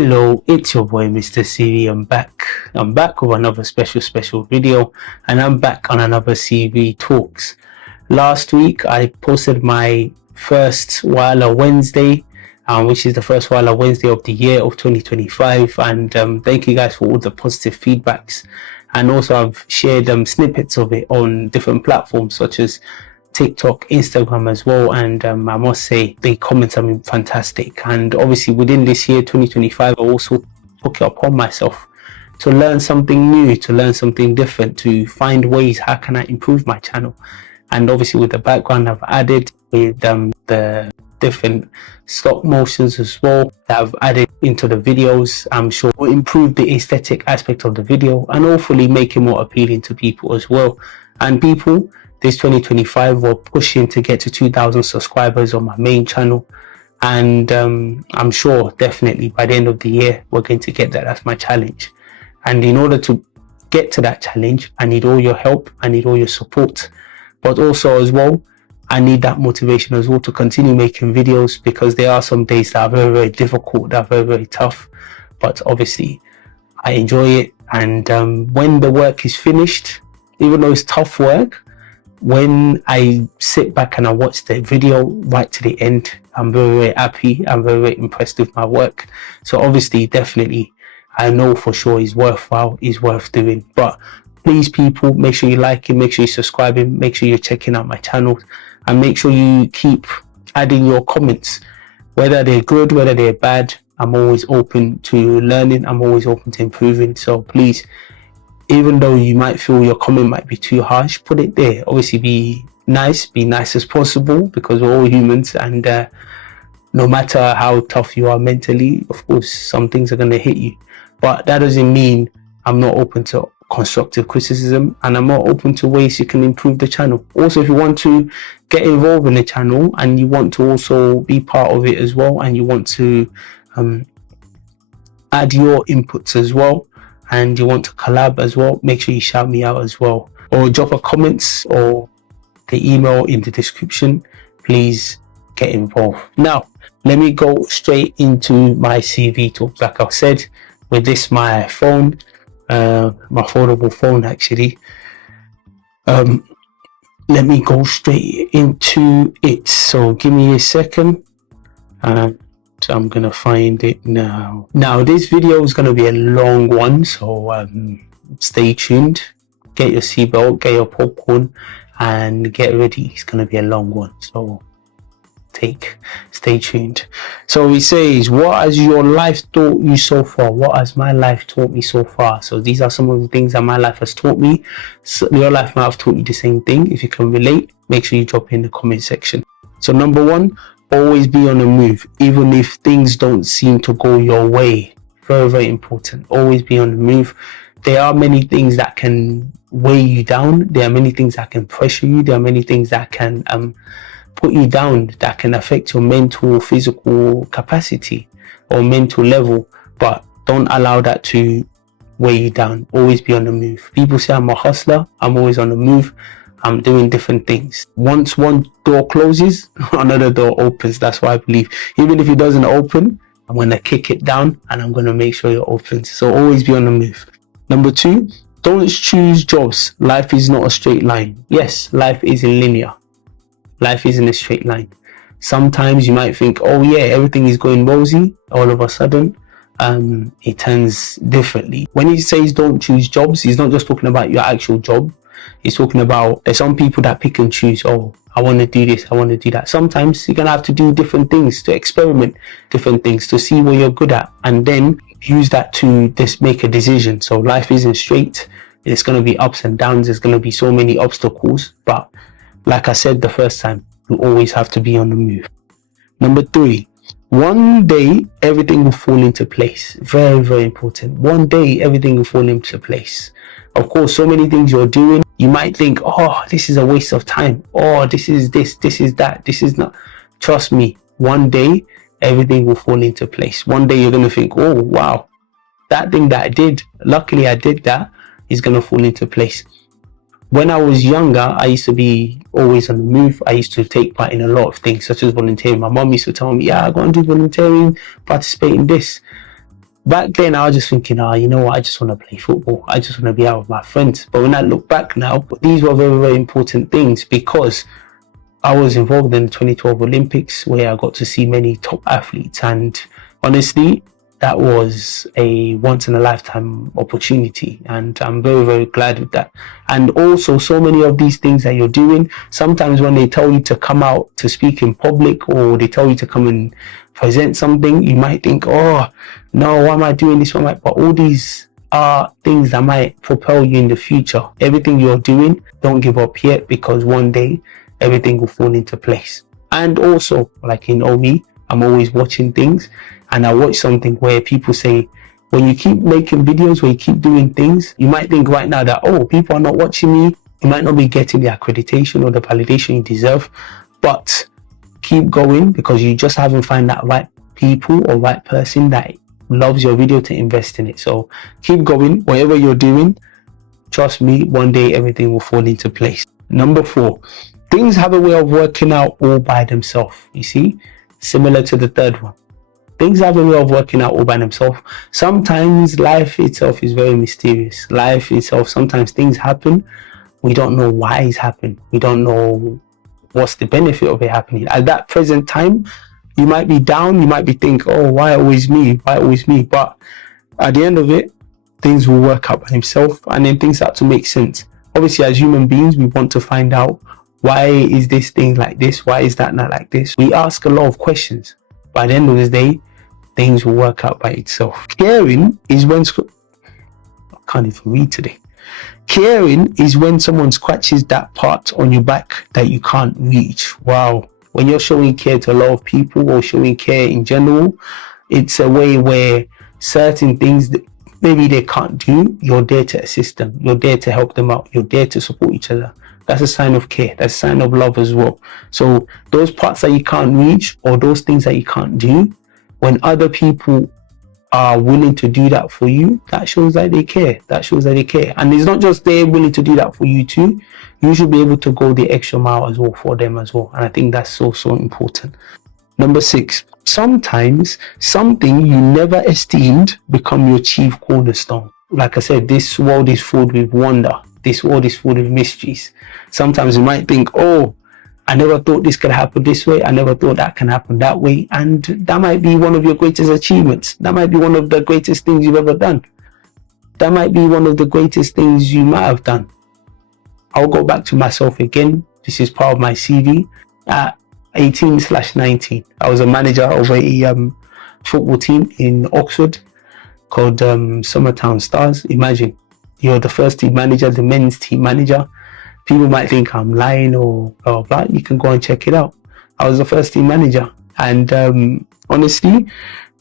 Hello, it's your boy MrCV. I'm back with another special video, and I'm back on another CV Talks. Last week I posted my first Wala Wednesday, which is the first Wala Wednesday of the year of 2025, and thank you guys for all the positive feedbacks. And also I've shared snippets of it on different platforms such as TikTok, Instagram as well, and I must say the comments have been fantastic. And obviously within this year 2025 I also took it upon myself to learn something new, to learn something different, to find ways how can I improve my channel. And obviously with the background I've added with the different stop motions as well that I've added into the videos, I'm sure will improve the aesthetic aspect of the video and hopefully make it more appealing to people as well. And people, this 2025 we're pushing to get to 2,000 subscribers on my main channel, and I'm sure definitely by the end of the year we're going to get that. That's my challenge, and in order to get to that challenge I need all your help, I need all your support, but also as well I need that motivation as well to continue making videos, because there are some days that are very difficult, that are very tough, but obviously I enjoy it. And when the work is finished, even though it's tough work, when I sit back and I watch the video right to the end, I'm very happy, I'm very impressed with my work. So obviously definitely I know for sure it's worthwhile, it's worth doing. But please people, make sure you like it, make sure you're subscribing, make sure you're checking out my channel, and make sure you keep adding your comments, whether they're good, whether they're bad. I'm always open to learning, I'm always open to improving. So please, even though you might feel your comment might be too harsh, put it there. Obviously be nice as possible, because we're all humans, and no matter how tough you are mentally, of course some things are going to hit you, but that doesn't mean I'm not open to constructive criticism, and I'm not open to ways you can improve the channel. Also, if you want to get involved in the channel and you want to also be part of it as well, and you want to add your inputs as well, and you want to collab as well, make sure you shout me out as well, or drop a comments or the email in the description. Please get involved. Now let me go straight into my CV talk. Like I said, with this my phone, my foldable phone actually, let me go straight into it. So give me a second, and I'm gonna find it now. Now this video is gonna be a long one, so stay tuned, get your seatbelt, get your popcorn, and get ready. It's gonna be a long one, so stay tuned. So it says, what has your life taught you so far? What has my life taught me so far? So these are some of the things that my life has taught me. So your life might have taught you the same thing. If you can relate, make sure you drop in the comment section. So number one, always be on the move, even if things don't seem to go your way. Very important. Always be on the move. There are many things that can weigh you down. There are many things that can pressure you. There are many things that can put you down, that can affect your mental, physical capacity or mental level, but don't allow that to weigh you down. Always be on the move. People say I'm a hustler. I'm always on the move. I'm doing different things. Once one door closes, another door opens. That's why I believe, even if it doesn't open, I'm going to kick it down and I'm going to make sure it opens. So always be on the move. Number two, don't choose jobs. Life is not a straight line. Yes, life isn't linear. Life isn't a straight line. Sometimes you might think, oh yeah, everything is going rosy. All of a sudden, it turns differently. When he says don't choose jobs, he's not just talking about your actual job. He's talking about, there's some people that pick and choose. Oh, I want to do this, I want to do that. Sometimes you're gonna have to do different things, to experiment different things, to see what you're good at, and then use that to just make a decision. So life isn't straight. It's going to be ups and downs. There's going to be so many obstacles, but like I said the first time, you always have to be on the move. Number three, one day everything will fall into place. Very important. One day everything will fall into place. Of course, so many things you're doing, you might think, oh, this is a waste of time. Oh, this is that, this is not. Trust me, one day everything will fall into place. One day you're going to think, oh wow, that thing that I did, luckily I did that, is going to fall into place. When I was younger, I used to be always on the move. I used to take part in a lot of things, such as volunteering. My mom used to tell me, yeah, go and do volunteering, participate in this. Back then, I was just thinking, you know what, I just want to play football. I just want to be out with my friends. But when I look back now, these were very, very important things, because I was involved in the 2012 Olympics, where I got to see many top athletes. And honestly, that was a once-in-a-lifetime opportunity. And I'm very, very glad with that. And also, so many of these things that you're doing, sometimes when they tell you to come out to speak in public, or they tell you to come and present something, you might think, oh, no, why am I doing this? But all these are things that might propel you in the future. Everything you're doing, don't give up yet, because one day everything will fall into place. And also, like me, I'm always watching things, and I watch something where people say, when you keep making videos, when you keep doing things, you might think right now that, oh, people are not watching me. You might not be getting the accreditation or the validation you deserve, but keep going, because you just haven't found that right people or right person that loves your video to invest in it. So keep going, whatever you're doing, trust me, one day everything will fall into place. Number 4, things have a way of working out all by themselves. You see, similar to the third one. Things have a way of working out all by themselves. Sometimes life itself is very mysterious. Life itself, sometimes things happen. We don't know why it's happened. We don't know what's the benefit of it happening. At that present time, you might be down. You might be thinking, oh, why always me? Why always me? But at the end of it, things will work out by themselves, and then things start to make sense. Obviously, as human beings, we want to find out, why is this thing like this? Why is that not like this? We ask a lot of questions. By the end of the day, things will work out by itself. Caring is when... I can't even read today. Caring is when someone scratches that part on your back that you can't reach. Wow. When you're showing care to a lot of people, or showing care in general, it's a way where certain things that maybe they can't do, you're there to assist them. You're there to help them out. You're there to support each other. That's a sign of care. That's a sign of love as well. So those parts that you can't reach, or those things that you can't do, when other people are willing to do that for you, that shows that they care. That shows that they care. And it's not just they're willing to do that for you too. You should be able to go the extra mile as well for them as well. And I think that's so important. Number 6, sometimes something you never esteemed become your chief cornerstone. Like I said, this world is filled with wonder. This world is full of mysteries. Sometimes you might think, oh, I never thought this could happen this way. I never thought that can happen that way. And that might be one of your greatest achievements. That might be one of the greatest things you've ever done. That might be one of the greatest things you might have done. I'll go back to myself again. This is part of my CV. At 18/19, I was a manager of a football team in Oxford called Summertown Stars. Imagine, you're the first team manager, the men's team manager. People might think I'm lying or blah, blah. You can go and check it out. I was the first team manager. And honestly,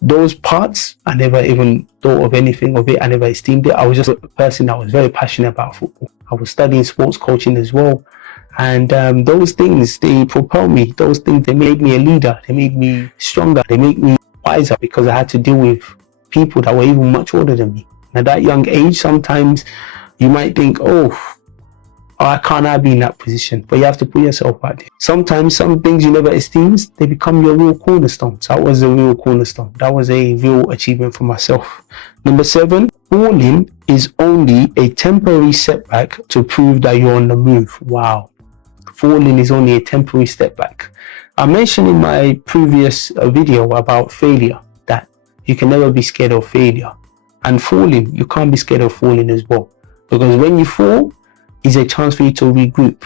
those parts, I never even thought of anything of it. I never esteemed it. I was just a person that was very passionate about football. I was studying sports coaching as well. And those things, they propelled me. Those things, they made me a leader. They made me stronger. They made me wiser, because I had to deal with people that were even much older than me. At that young age, sometimes you might think, oh, I can't be in that position, but you have to put yourself out there. Sometimes some things you never esteemed, they become your real cornerstones. That was a real cornerstone. That was a real achievement for myself. Number 7, falling is only a temporary setback to prove that you're on the move. Wow. Falling is only a temporary setback. I mentioned in my previous video about failure that you can never be scared of failure. And falling, you can't be scared of falling as well. Because when you fall, it's a chance for you to regroup.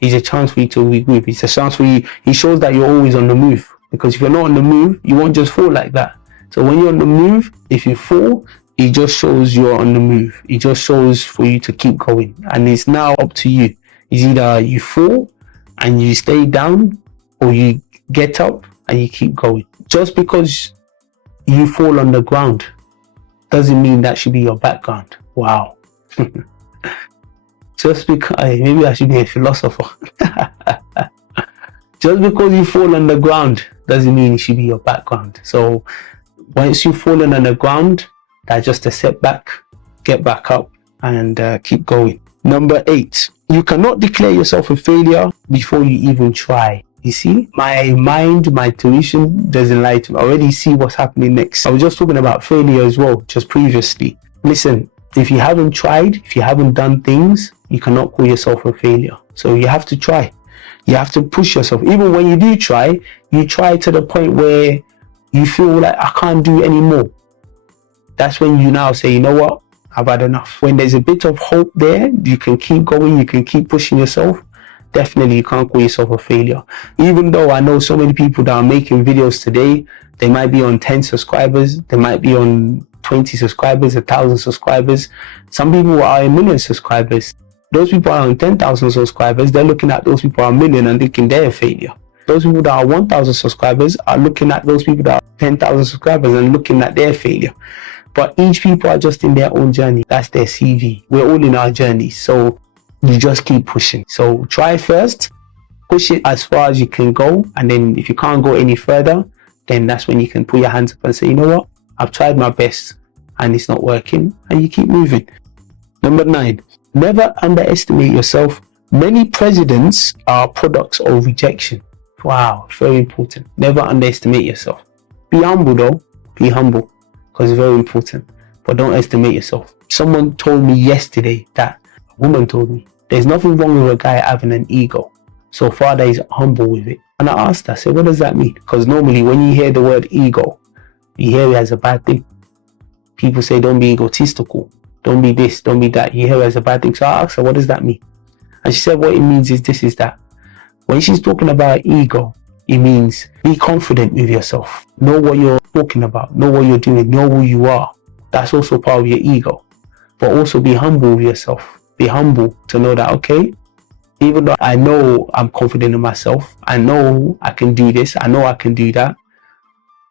It's a chance for you to regroup. It's a chance for you. It shows that you're always on the move. Because if you're not on the move, you won't just fall like that. So when you're on the move, if you fall, it just shows you're on the move. It just shows for you to keep going. And it's now up to you. It's either you fall and you stay down, or you get up and you keep going. Just because you fall on the ground doesn't mean that should be your background. Wow. Just because, maybe I should be a philosopher. Just because you fall on the ground doesn't mean it should be your background. So once you've fallen on the ground, that's just a setback. Get back up and keep going. Number 8, you cannot declare yourself a failure before you even try. You see, my mind, my tuition doesn't lie to me. I already see what's happening next. I was just talking about failure as well, just previously. Listen, if you haven't tried, if you haven't done things, you cannot call yourself a failure. So you have to try. You have to push yourself. Even when you do try, you try to the point where you feel like I can't do any more. That's when you now say, you know what? I've had enough. When there's a bit of hope there, you can keep going, you can keep pushing yourself. Definitely you can't call yourself a failure. Even though I know so many people that are making videos today, they might be on 10 subscribers, they might be on 20 subscribers, 1,000 subscribers. Some people are a million subscribers. Those people are on 10,000 subscribers, they're looking at those people are a million and thinking they're a failure. Those people that are 1,000 subscribers are looking at those people that are 10,000 subscribers and looking at their failure. But each people are just in their own journey. That's their CV. We're all in our journey. So you just keep pushing. So try first, push it as far as you can go. And then if you can't go any further, then that's when you can put your hands up and say, you know what? I've tried my best and it's not working. And you keep moving. Number 9, never underestimate yourself. Many presidents are products of rejection. Wow, very important. Never underestimate yourself. Be humble though. Be humble. Because it's very important, but don't estimate yourself. Someone told me yesterday that, a woman told me, there's nothing wrong with a guy having an ego, so far that he's humble with it. And I asked her, I said, what does that mean? Because normally when you hear the word ego, you hear it as a bad thing. People say don't be egotistical, don't be this, don't be that. You hear it as a bad thing. So I asked her, what does that mean? And she said what it means is this, is that. When she's talking about ego, it means be confident with yourself. Know what you're talking about. Know what you're doing. Know who you are. That's also part of your ego. But also be humble with yourself. Be humble to know that, okay, even though I know I'm confident in myself, I know I can do this, I know I can do that,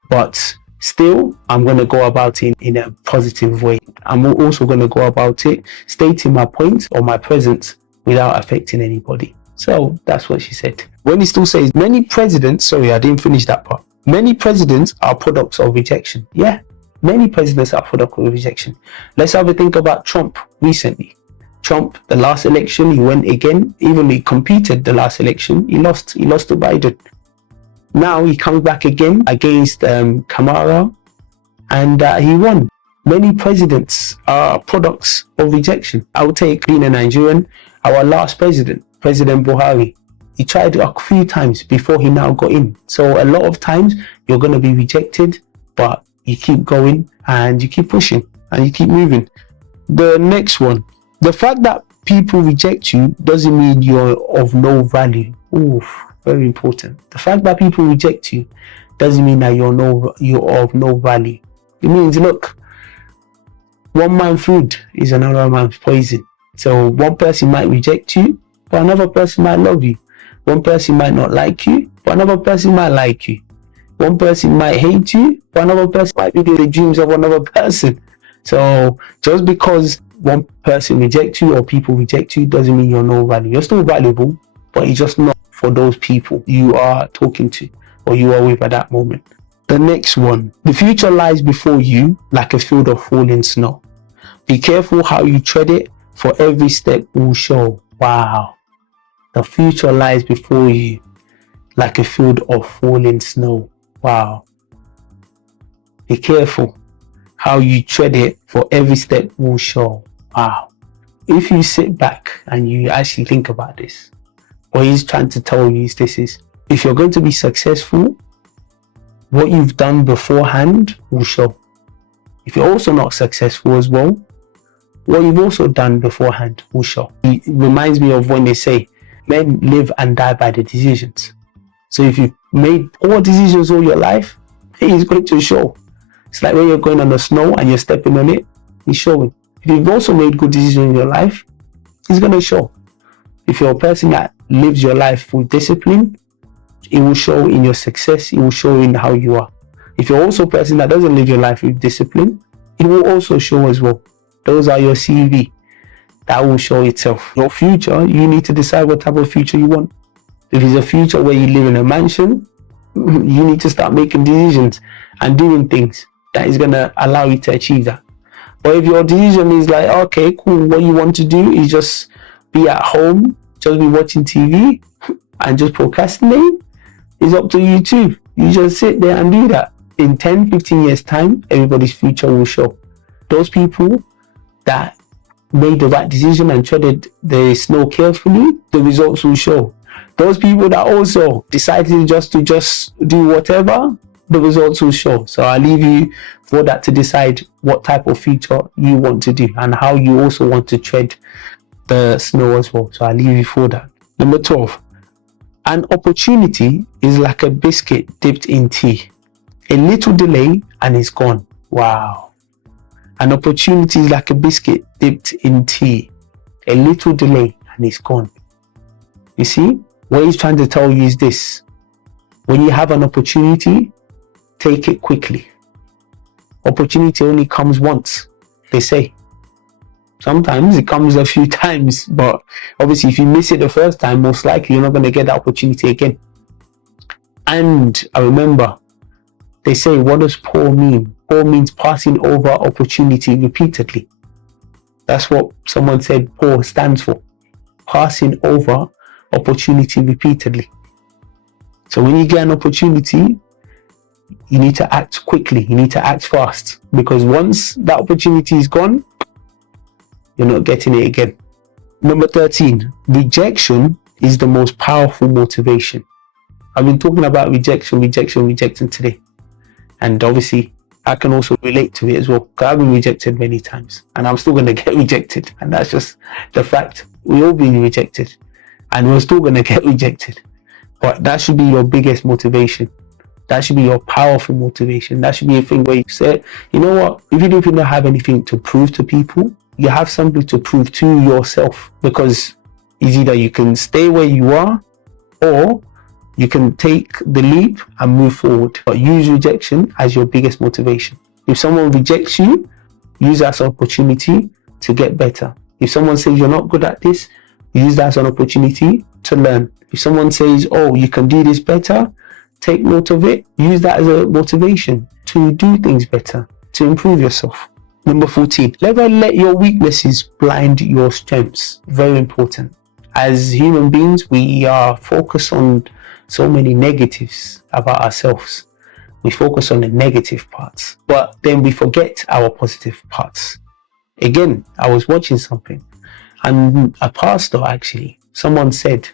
but still, I'm going to go about it in a positive way. I'm also going to go about it stating my point or my presence without affecting anybody. So that's what she said. When he still says many presidents, sorry, I didn't finish that part. Many presidents are products of rejection. Yeah, many presidents are products of rejection. Let's have a think about Trump recently. Trump, the last election, he went again, even he competed the last election, he lost to Biden. Now he comes back again against Kamala and he won. Many presidents are products of rejection. I would take being a Nigerian, our last president, President Buhari. He tried a few times before he now got in. So a lot of times you're going to be rejected, but you keep going and you keep pushing and you keep moving. The next one, the fact that people reject you doesn't mean you're of no value. Oof, very important. The fact that people reject you doesn't mean that you're of no value. It means, look, one man's food is another man's poison. So one person might reject you, but another person might love you. One person might not like you, but another person might like you. One person might hate you, but another person might be the dreams of another person. So just because one person rejects you or people reject you doesn't mean you're no value. You're still valuable, but it's just not for those people you are talking to or you are with at that moment. The next one, the future lies before you like a field of falling snow. Be careful how you tread it, for every step will show. Wow. The future lies before you like a field of falling snow. Wow. Be careful how you tread it, for every step will show. Wow. If you sit back and you actually think about this, what he's trying to tell you is this is, if you're going to be successful, what you've done beforehand will show. If you're also not successful as well, what you've also done beforehand will show. It reminds me of when they say, men live and die by the decisions. So if you've made poor decisions all your life, it's going to show. It's like when you're going on the snow and you're stepping on it, it's showing. If you've also made good decisions in your life, it's going to show. If you're a person that lives your life with discipline, it will show in your success, it will show in how you are. If you're also a person that doesn't live your life with discipline, it will also show as well. Those are your CV. That will show itself. Your future, you need to decide what type of future you want. If it's a future where you live in a mansion, you need to start making decisions and doing things that is going to allow you to achieve that. But if your decision is like, okay, cool, what you want to do is just be at home, just be watching TV and just procrastinate, It's up to you too. You just sit there and do that. In 10, 15 years time, everybody's future will show. Those people that made the right decision and treaded the snow carefully, the results will show. Those people that also decided to just do whatever, the results will show. So I'll leave you for that to decide what type of future you want to do and how you also want to tread the snow as well. So I'll leave you for that. Number 12, an opportunity is like a biscuit dipped in tea. A little delay and it's gone. Wow. An opportunity is like a biscuit dipped in tea. A little delay and it's gone. You see, what he's trying to tell you is this: when you have an opportunity, take it quickly. Opportunity only comes once, they say. Sometimes it comes a few times, but obviously if you miss it the first time, most likely you're not going to get that opportunity again. And I remember, they say, what does poor mean? Poor means passing over opportunity repeatedly. That's what someone said poor stands for. Passing over opportunity repeatedly. So when you get an opportunity, you need to act quickly. You need to act fast, because once that opportunity is gone, you're not getting it again. Number 13, rejection is the most powerful motivation. I've been talking about rejection today. And obviously, I can also relate to it as well, because I've been rejected many times and I'm still going to get rejected. And that's just the fact. We all been rejected and we're still going to get rejected. But that should be your biggest motivation. That should be your powerful motivation. That should be a thing where you say, you know what, even if you don't have anything to prove to people, you have something to prove to yourself, because it's either you can stay where you are or you can take the leap and move forward. But use rejection as your biggest motivation. If someone rejects you, use that as an opportunity to get better. If someone says you're not good at this, use that as an opportunity to learn. If someone says, oh, you can do this better, take note of it. Use that as a motivation to do things better, to improve yourself. Number 14, never let your weaknesses blind your strengths. Very important. As human beings, we are focused on so many negatives about ourselves. We focus on the negative parts, but then we forget our positive parts. Again, I was watching something, and a pastor actually, someone said,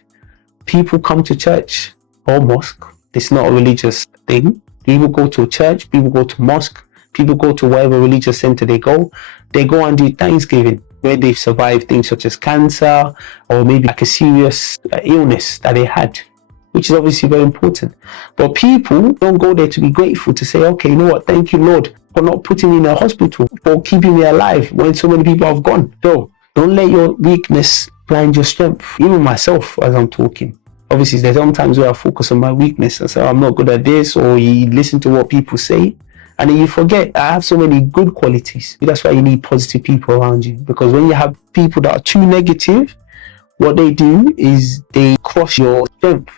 people come to church or mosque. It's not a religious thing. People go to church, people go to mosque, people go to whatever religious center they go and do Thanksgiving, where they've survived things such as cancer or maybe like a serious illness that they had, which is obviously very important. But people don't go there to be grateful, to say, okay, you know what, thank you, Lord, for not putting me in a hospital, for keeping me alive when so many people have gone. So don't let your weakness blind your strength. Even myself, as I'm talking, obviously there's sometimes where I focus on my weakness and say I'm not good at this, or you listen to what people say and then you forget I have so many good qualities. That's why you need positive people around you, because when you have people that are too negative, what they do is they crush your strength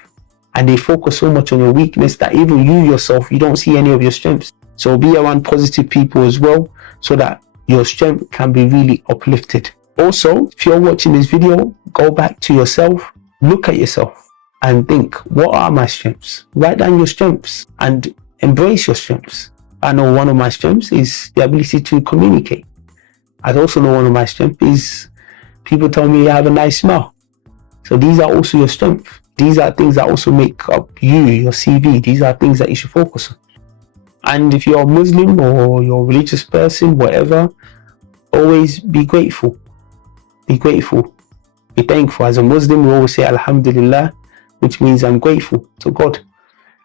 and they focus so much on your weakness that even you yourself, you don't see any of your strengths. So be around positive people as well, so that your strength can be really uplifted. Also, if you're watching this video, go back to yourself, look at yourself and think, what are my strengths? Write down your strengths and embrace your strengths. I know one of my strengths is the ability to communicate. I also know one of my strengths is people tell me I have a nice smile. So these are also your strengths. These are things that also make up you, your CV. These are things that you should focus on. And if you're a Muslim or you're a religious person, whatever, always be grateful. Be grateful. Be thankful. As a Muslim, we always say Alhamdulillah, which means I'm grateful to God.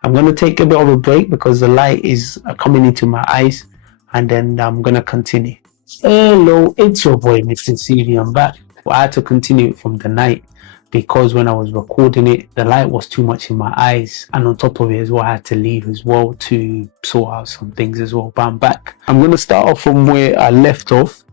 I'm going to take a bit of a break because the light is coming into my eyes, and then I'm going to continue. Hello, it's your boy MrCV. I'm back. I had to continue it from the night because when I was recording it, the light was too much in my eyes, and on top of it as well, I had to leave as well to sort out some things as well. But I'm back. I'm going to start off from where I left off.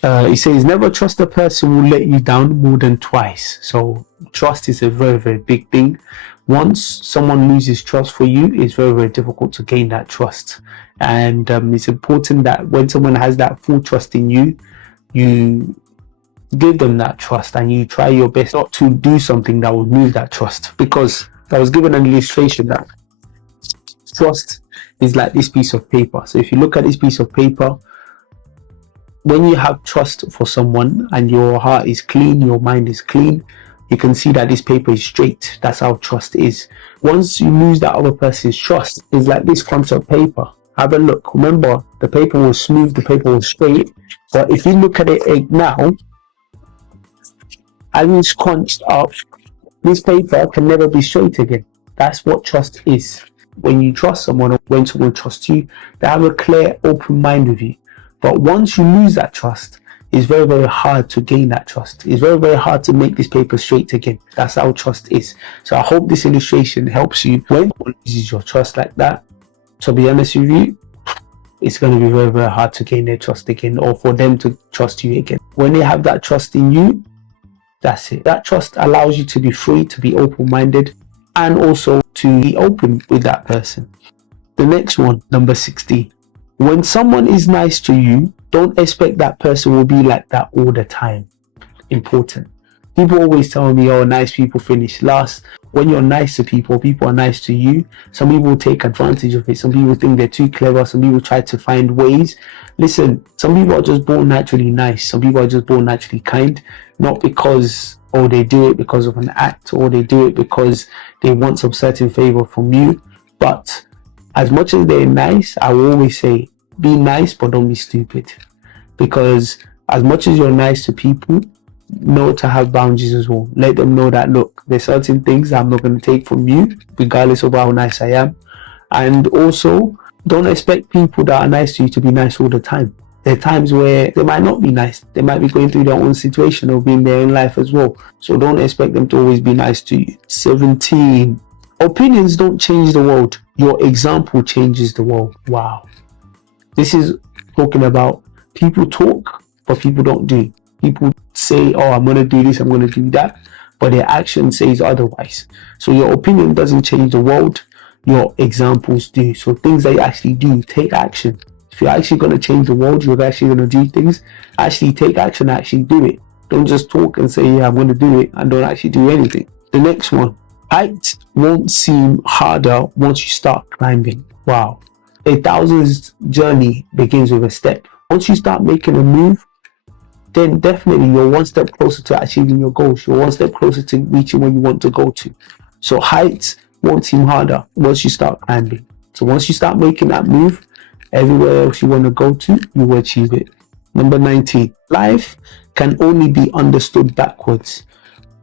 He says, never trust a person who will let you down more than twice. So trust is a very, very big thing. Once someone loses trust for you, it's very, very difficult to gain that trust. And it's important that when someone has that full trust in you, you give them that trust and you try your best not to do something that will move that trust. Because I was given an illustration that trust is like this piece of paper. So if you look at this piece of paper, when you have trust for someone and your heart is clean, your mind is clean, you can see that this paper is straight. That's how trust is. Once you lose that other person's trust, it's like this crunch of paper. Have a look. Remember, the paper was smooth, the paper was straight. But if you look at it now, as it's crunched up, this paper can never be straight again. That's what trust is. When you trust someone or when someone trusts you, they have a clear, open mind with you. But once you lose that trust, it's very, very hard to gain that trust. It's very, very hard to make this paper straight again. That's how trust is. So I hope this illustration helps you when someone loses your trust like that. To be honest with you, it's going to be very, very hard to gain their trust again, or for them to trust you again. When they have that trust in you, that's it. That trust allows you to be free, to be open-minded, and also to be open with that person. The next one, number 60. When someone is nice to you, don't expect that person will be like that all the time. Important. People always tell me, oh, nice people finish last. When you're nice to people, people are nice to you. Some people take advantage of it. Some people think they're too clever. Some people try to find ways. Listen, some people are just born naturally nice. Some people are just born naturally kind. Not because, oh, they do it because of an act, or they do it because they want some certain favor from you. But as much as they're nice, I will always say, be nice, but don't be stupid. Because as much as you're nice to people, know to have boundaries as well. Let them know that, look, there's certain things I'm not going to take from you, regardless of how nice I am. And also, don't expect people that are nice to you to be nice all the time. There are times where they might not be nice. They might be going through their own situation or be in their own life as well. So don't expect them to always be nice to you. 17. Opinions don't change the world. Your example changes the world. Wow. This is talking about people talk, but people don't do. People say, oh, I'm going to do this, I'm going to do that, but their action says otherwise. So your opinion doesn't change the world, your examples do. So things that you actually do, take action. If you're actually going to change the world, you're actually going to do things, actually take action, actually do it. Don't just talk and say, yeah, I'm going to do it, and don't actually do anything. The next one, height won't seem harder once you start climbing. Wow. A 1,000's journey begins with a step. Once you start making a move, then definitely you're one step closer to achieving your goals. You're one step closer to reaching where you want to go to. So heights won't seem harder once you start climbing. So once you start making that move, everywhere else you want to go to, you will achieve it. Number 19. Life can only be understood backwards,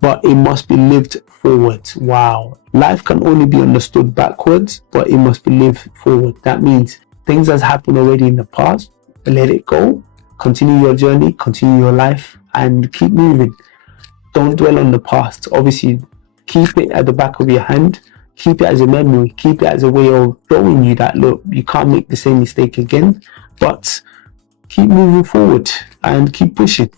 but it must be lived forwards. Wow. Life can only be understood backwards, but it must be lived forward. That means things that's happened already in the past, let it go. Continue your journey, continue your life, and keep moving. Don't dwell on the past. Obviously, keep it at the back of your hand. Keep it as a memory. Keep it as a way of showing you that, look, you can't make the same mistake again, but keep moving forward and keep pushing.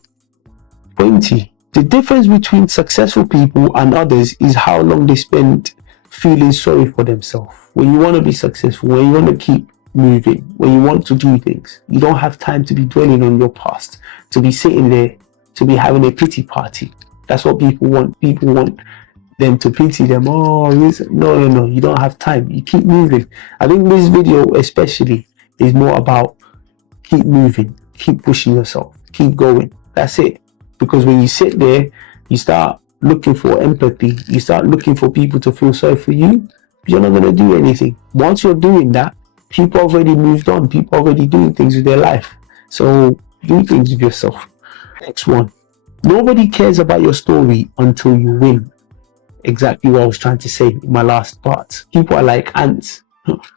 20. The difference between successful people and others is how long they spend feeling sorry for themselves. When you want to be successful, when you want to keep moving, when you want to do things, you don't have time to be dwelling on your past, to be sitting there, to be having a pity party. That's what people want. People want them to pity them. Oh, no, you don't have time. You keep moving. I think this video especially is more about keep moving, keep pushing yourself, keep going. That's it. Because when you sit there, you start looking for empathy, you start looking for people to feel sorry for you, you're not going to do anything. Once you're doing that, people already moved on, people already doing things with their life. So do things with yourself. Next one. Nobody cares about your story until you win. Exactly what I was trying to say in my last part. People are like ants.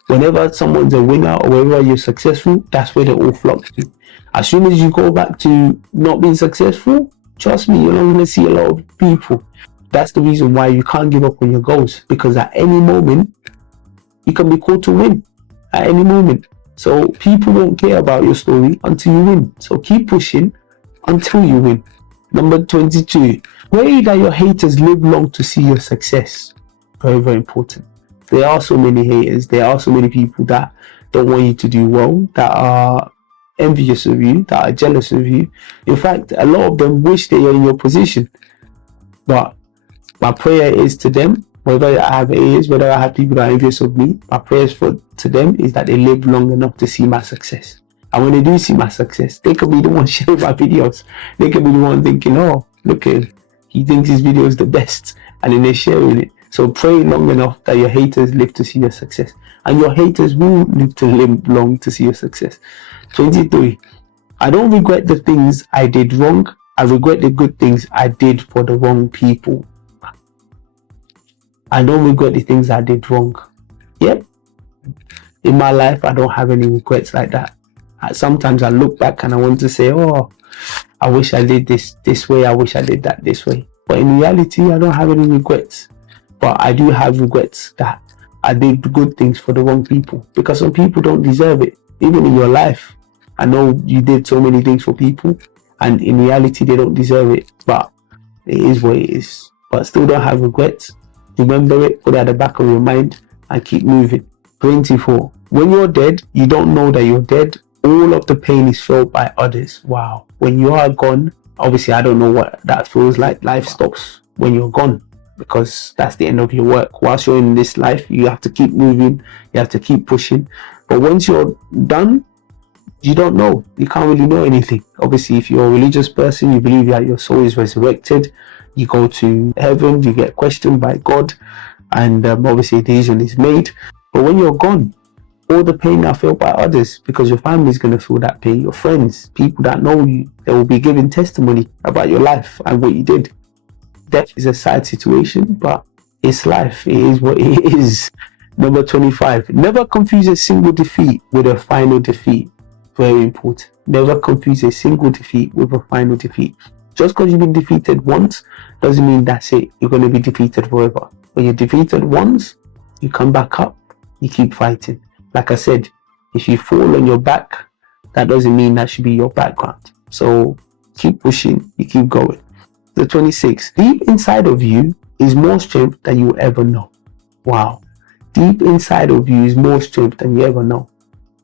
Whenever someone's a winner or whenever you're successful, that's where they all flock to. As soon as you go back to not being successful, trust me, you're not going to see a lot of people. That's the reason why you can't give up on your goals, because at any moment, you can be called to win. At any moment. So people won't care about your story until you win. So keep pushing until you win. Number 22. Pray that your haters live long to see your success. Very, very important. There are so many haters. There are so many people that don't want you to do well, that are envious of you, that are jealous of you. In fact, a lot of them wish they were in your position. But my prayer is to them, Whether I have haters, whether I have people that are envious of me, my prayers to them is that they live long enough to see my success. And when they do see my success, they could be the one sharing my videos. They could be the one thinking, oh, look at him. He thinks his video is the best. And then they're sharing it. So pray long enough that your haters live to see your success. And your haters will live to live long to see your success. 23. I don't regret the things I did wrong. I regret the good things I did for the wrong people. I don't regret the things I did wrong. Yep. In my life, I don't have any regrets like that. Sometimes I look back and I want to say, oh, I wish I did this way. I wish I did that this way. But in reality, I don't have any regrets. But I do have regrets that I did good things for the wrong people. Because some people don't deserve it. Even in your life, I know you did so many things for people. And in reality, they don't deserve it. But it is what it is. But still don't have regrets. Remember it, put it at the back of your mind, and keep moving. 24. When you're dead, you don't know that you're dead. All of the pain is felt by others. Wow. When you are gone, obviously I don't know what that feels like. Life stops when you're gone, because that's the end of your work. Whilst you're in this life, you have to keep moving, you have to keep pushing. But once you're done, you don't know. You can't really know anything. Obviously, if you're a religious person, you believe that your soul is resurrected. You go to heaven, you get questioned by God, and obviously a decision is made. But when you're gone, all the pain are felt by others, because your family is going to feel that pain. Your friends, people that know you, they will be giving testimony about your life and what you did. Death is a sad situation, but it's life. It is what it is. Number 25. Never confuse a single defeat with a final defeat. Very important. Never confuse a single defeat with a final defeat. Just because you've been defeated once doesn't mean that's it. You're going to be defeated forever. When you're defeated once, you come back up, you keep fighting. Like I said, if you fall on your back, that doesn't mean that should be your background. So keep pushing, you keep going. The 26. Deep inside of you is more strength than you ever know. Wow. Deep inside of you is more strength than you ever know.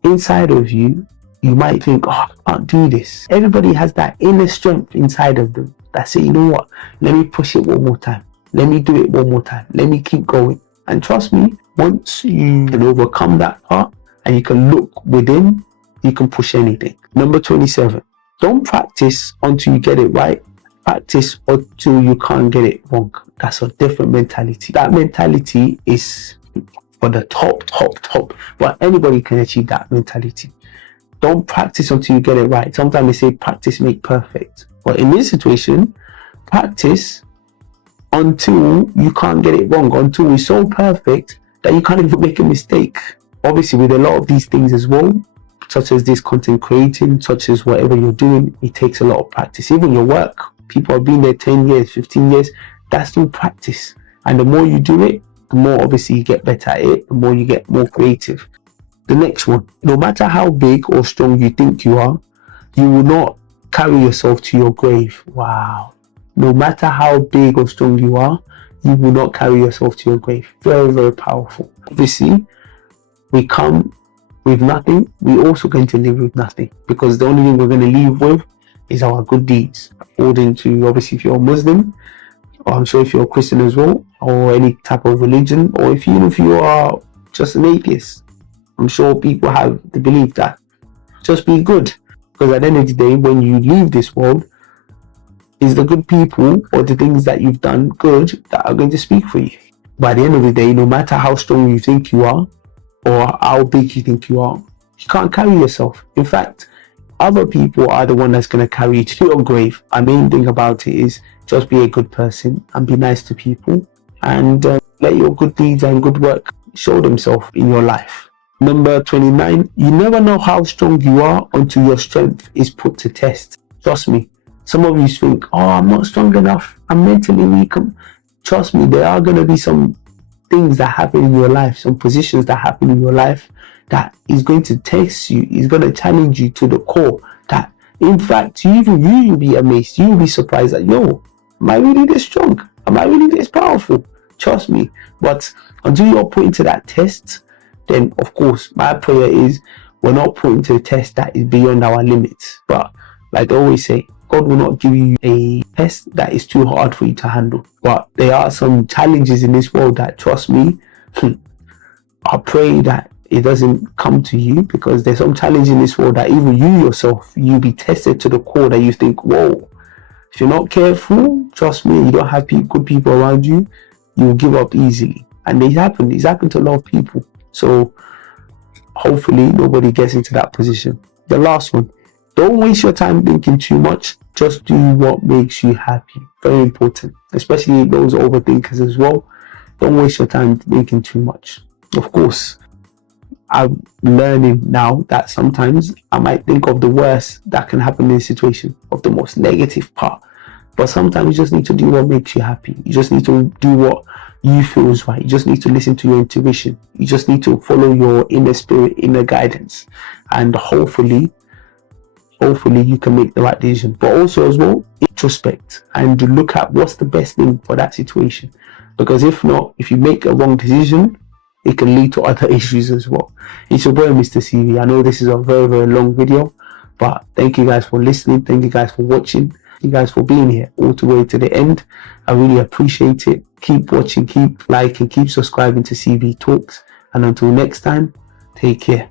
Inside of you, you might think, oh, I can't do this. Everybody has that inner strength inside of them that say, you know what, let me push it one more time. Let me do it one more time. Let me keep going. And trust me, once you can overcome that part and you can look within, you can push anything. Number 27. Don't practice until you get it right. Practice until you can't get it wrong. That's a different mentality. That mentality is for the top. But anybody can achieve that mentality. Don't practice until you get it right. Sometimes they say practice make perfect. But in this situation, practice until you can't get it wrong, until it's so perfect that you can't even make a mistake. Obviously, with a lot of these things as well, such as this content creating, such as whatever you're doing, it takes a lot of practice. Even your work, people have been there 10 years, 15 years, that's still practice. And the more you do it, the more obviously you get better at it, the more you get more creative. The next one, no matter how big or strong you think you are, you will not carry yourself to your grave. Wow. No matter how big or strong you are, you will not carry yourself to your grave. Very, very powerful. Obviously, we come with nothing. We're also going to live with nothing, because the only thing we're going to leave with is our good deeds. According to, obviously, if you're a Muslim, or I'm sure if you're a Christian as well, or any type of religion, or even if you are just an atheist, I'm sure people have the belief that just be good, because at the end of the day, when you leave this world, is the good people or the things that you've done good that are going to speak for you. By the end of the day, no matter how strong you think you are or how big you think you are, you can't carry yourself. In fact, other people are the one that's going to carry you to your grave. Our main thing about it is just be a good person and be nice to people, and let your good deeds and good work show themselves in your life. Number 29, you never know how strong you are until your strength is put to test. Trust me, some of you think, oh, I'm not strong enough, I'm mentally weak. Trust me, there are going to be some things that happen in your life, some positions that happen in your life that is going to test you, is going to challenge you to the core, that in fact, you will be amazed, you will be surprised that, yo, am I really this strong? Am I really this powerful? Trust me. But until you're put into that test, then of course my prayer is we're not put into a test that is beyond our limits. But like I always say, God will not give you a test that is too hard for you to handle. But there are some challenges in this world that, trust me, I pray that it doesn't come to you, because there's some challenge in this world that even you yourself, you'll be tested to the core that you think, whoa, if you're not careful, trust me, you don't have good people around you, you'll give up easily. And it's happened to a lot of people. So hopefully nobody gets into that position. The last one, don't waste your time thinking too much. Just do what makes you happy. Very important, especially those overthinkers as well. Don't waste your time thinking too much. Of course, I'm learning now that sometimes I might think of the worst that can happen in a situation, of the most negative part. But sometimes you just need to do what makes you happy. You just need to do what you feel is right. You just need to listen to your intuition. You just need to follow your inner spirit, inner guidance. And hopefully you can make the right decision. But also as well, introspect and look at what's the best thing for that situation. Because if not, if you make a wrong decision, it can lead to other issues as well. It's your boy, MrCV. I know this is a very, very long video, but thank you guys for listening. Thank you guys for watching. Thank you guys for being here all the way to the end. I really appreciate it. Keep watching, keep liking, keep subscribing to CV Talks. And until next time, take care.